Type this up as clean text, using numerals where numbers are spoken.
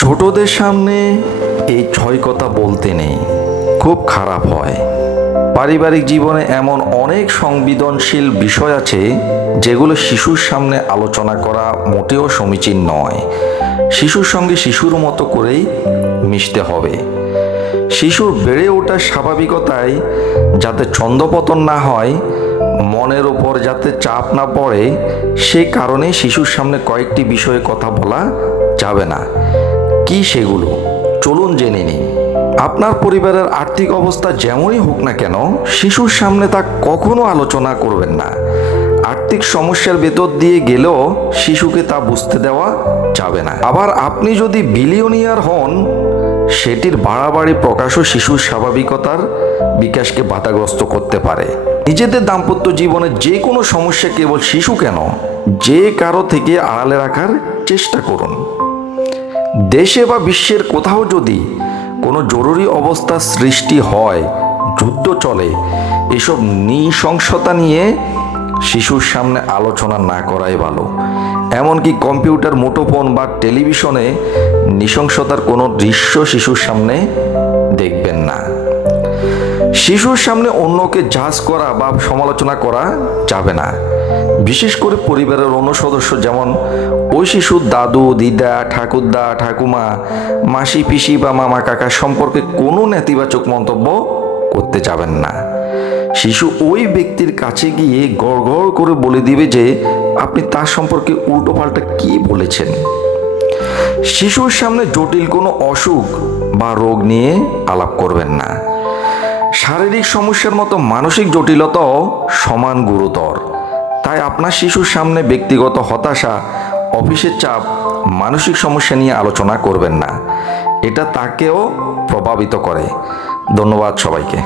ছোটদের সামনে এই 6 কথা বলতে নেই, খুব খারাপ হয়। পারিবারিক জীবনে এমন অনেক সংবেদনশীল বিষয় আছে যেগুলো শিশুর সামনে আলোচনা করা মোটেও সমীচীন নয়। শিশুর সঙ্গে শিশুর মতো করেই মিশতে হবে। শিশুর বেড়ে ওঠার স্বাভাবিকতায় যাতে ছন্দপতন না হয়, মনের ওপর যাতে চাপ না পড়ে, সে কারণে শিশুর সামনে কয়েকটি বিষয়ে কথা বলা যাবে না। কি সেগুলো চলুন জেনে নিন। আপনার পরিবারের আর্থিক অবস্থা যেমনই হোক না কেন, শিশুর সামনে তা কখনো আলোচনা করবেন না। আর্থিক সমস্যার ভেতর দিয়ে গেলেও শিশুকে তা বুঝতে দেওয়া যাবে না। আবার আপনি যদি বিলিয়নিয়ার হন, সেটির বাড়াবাড়ি প্রকাশও শিশুর স্বাভাবিকতার বিকাশকে বাধাগ্রস্ত করতে পারে। নিজেদের দাম্পত্য জীবনের যে কোনো সমস্যা কেবল শিশু কেন, যে কারো থেকে আড়ালে রাখার চেষ্টা করুন। দেশে বা বিশ্বের কোথাও যদি কোনো জরুরি অবস্থা সৃষ্টি হয়, যুদ্ধ চলে, এসব নৃশংসতা নিয়ে শিশুর সামনে আলোচনা না করাই ভালো। এমনকি কম্পিউটার, মুঠোফোন বা টেলিভিশনে নৃশংসতার কোনো দৃশ্য শিশুর সামনে দেখবেন না। শিশুর সামনে অন্যকে জাজ করা বা সমালোচনা করা যাবে না। বিশেষ করে পরিবারের অন্য সদস্য, যেমন ওই শিশুর দাদু, দিদা, ঠাকুরদা, ঠাকুমা, মাসি, পিসি বা মামা, কাকা সম্পর্কে কোনো নেতিবাচক মন্তব্য করতে যাবেন না। শিশু ওই ব্যক্তির কাছে গিয়ে গড় গড় করে বলে দিবে যে আপনি তার সম্পর্কে উল্টোপাল্টা কি বলেছেন। শিশুর সামনে জটিল কোনো অসুখ বা রোগ নিয়ে আলাপ করবেন না। শারীরিক সমস্যার মতো মানসিক জটিলতাও সমান গুরুতর। তাই আপনার শিশুর সামনে ব্যক্তিগত হতাশা, অফিসের চাপ, মানসিক সমস্যা নিয়ে আলোচনা করবেন না। এটা তাকেও প্রভাবিত করে। ধন্যবাদ সবাইকে।